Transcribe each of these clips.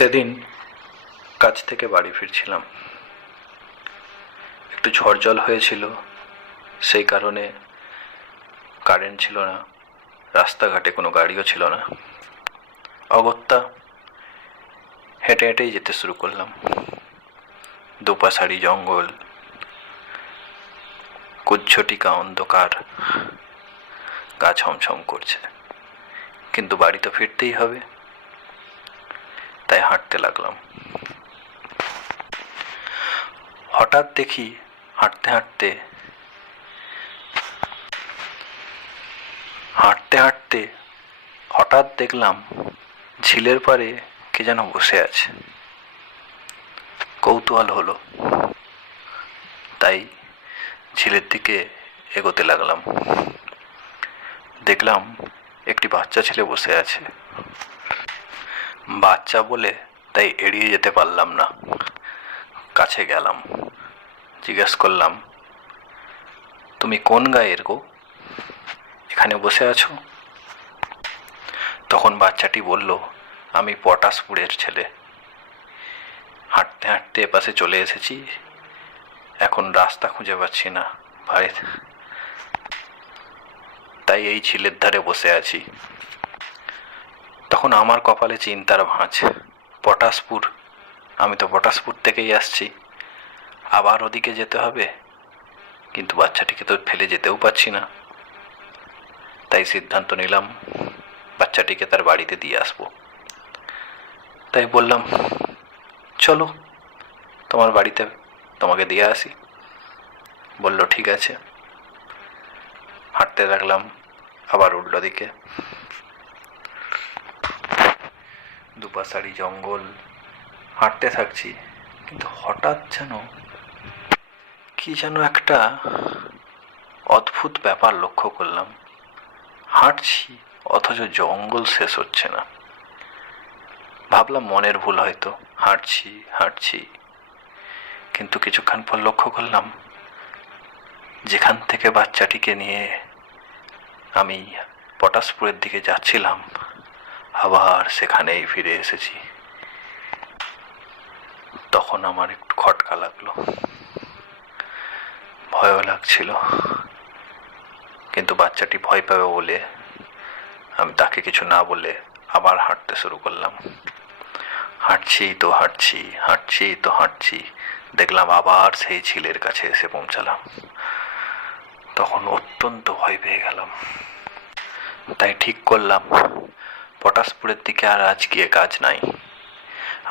সেদিন কাজ থেকে বাড়ি ফিরছিলাম। একটু ঝড় জল হয়েছিল, সেই কারণে কারেন্ট ছিল না, রাস্তাঘাটে কোনো গাড়িও ছিল না। অগত্যা হেঁটে হেঁটেই যেতে শুরু করলাম। দুপাশারি জঙ্গল, কুজ্ঝটিকা অন্ধকার, গা ছমছম করছে, কিন্তু বাড়ি তো ফিরতেই হবে, তাই হাঁটতে লাগলাম। হঠাৎ দেখি হাঁটতে হাঁটতে হঠাৎ দেখলাম ঝিলের পাড়ে কে যেন বসে আছে। কৌতূহল হলো, তাই ঝিলের দিকে এগোতে লাগলাম। দেখলাম একটি বাচ্চা ছেলে বসে আছে। বাচ্চা বলে তাই এড়িয়ে যেতে পারলাম না, কাছে গেলাম, জিজ্ঞেস করলাম, তুমি কোন গাঁয়ের গো, এখানে বসে আছো? তখন বাচ্চাটি বলল, আমি পটাশপুরের ছেলে, হাঁটতে হাঁটতে এপাশে চলে এসেছি, এখন রাস্তা খুঁজে পাচ্ছি না ভাই, তাই এই ঝিলের ধারে বসে আছি। তখন আমার কপালে চিন্তার ভাঁজ। পটাশপুর, আমি তো পটাশপুর থেকেই আসছি, আবার ওদিকে যেতে হবে, কিন্তু বাচ্চাটিকে তো ফেলে যেতেও পারছি না। তাই সিদ্ধান্ত নিলাম বাচ্চাটিকে তার বাড়িতে দিয়ে আসবো। তাই বললাম, চলো তোমার বাড়িতে তোমাকে দিয়ে আসি। বলল ঠিক আছে। হাঁটতে লাগলাম আবার উল্টো দিকে। দুপাশারি জঙ্গল, হাঁটতে থাকছি, কিন্তু হঠাৎ যেন একটা অদ্ভুত ব্যাপার লক্ষ্য করলাম। হাঁটছি অথচ জঙ্গল শেষ হচ্ছে না। ভাবলাম মনের ভুল হয়তো, হাঁটছি, কিন্তু কিছুক্ষণ পর লক্ষ্য করলাম যেখান থেকে বাচ্চাটিকে নিয়ে আমি পটাশপুরের দিকে যাচ্ছিলাম, আবার সেখানেই ফিরে এসেছি। তখন আমার একটু খটকা লাগলো, ভয়ও লাগছিল, কিন্তু বাচ্চাটি ভয় পাবে বলে আমি তাকে কিছু না বলে আবার হাঁটতে শুরু করলাম। হাঁটছি, দেখলাম আবার সেই ঝিলের কাছে এসে পৌঁছালাম। তখন অত্যন্ত ভয় পেয়ে গেলাম, তাই ঠিক করলাম পটাশপুরের দিকে আর আজ গিয়ে কাজ নাই,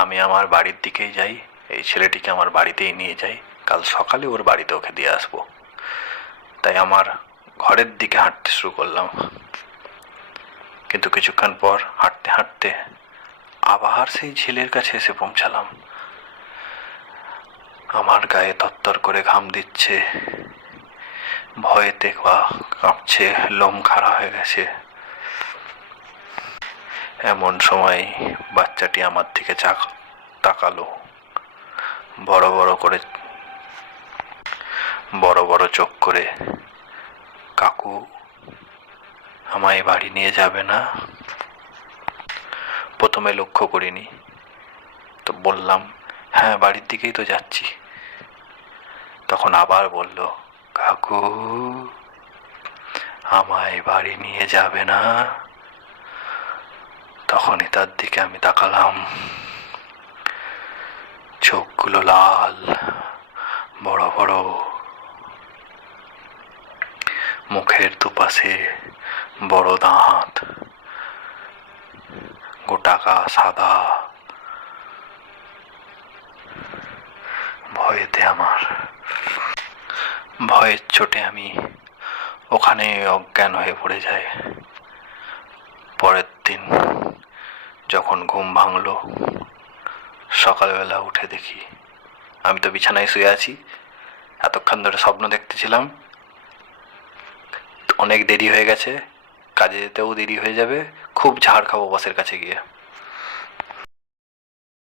আমি আমার বাড়ির দিকেই যাই, এই ছেলেটিকে আমার বাড়িতেই নিয়ে যাই, কাল সকালে ওর বাড়িতে ওকে দিয়ে আসবো। তাই আমার ঘরের দিকে হাঁটতে শুরু করলাম। কিন্তু কিছুক্ষণ পর হাঁটতে হাঁটতে আবার সেই ঝিলের কাছে এসে পৌঁছালাম। আমার গায়ে তত্তর করে ঘাম দিচ্ছে, ভয়েতে কাঁপছে, লোম খাড়া হয়ে গেছে। এমন সময় বাচ্চাটি আমার দিকে তাকালো, বড় বড় চোখ করে, কাকু আমায় বাড়ি নিয়ে যাবে না? প্রথমে লক্ষ্য করিনি, তো বললাম, হ্যাঁ বাড়ির দিকেই তো যাচ্ছি। তখন আবার বলল, কাকু আমায় বাড়ি নিয়ে যাবে না? তখনই তার দিকে আমি তাকালাম, চোখগুলো লাল, বড় বড়, মুখের দুপাশে বড় দাঁত, গোটাকা সাদা। ভয়ের চোটে আমি ওখানে অজ্ঞান হয়ে পড়ে যাই। পরের দিন যখন ঘুম ভাঙলো, সকালবেলা উঠে দেখি আমি তো বিছানায় শুয়ে আছি, এতক্ষণ ধরে স্বপ্ন দেখতেছিলাম, অনেক দেরি হয়ে গেছে, কাজে যেতেও দেরি হয়ে যাবে, খুব ঝাড় খাবো বসের কাছে গিয়ে।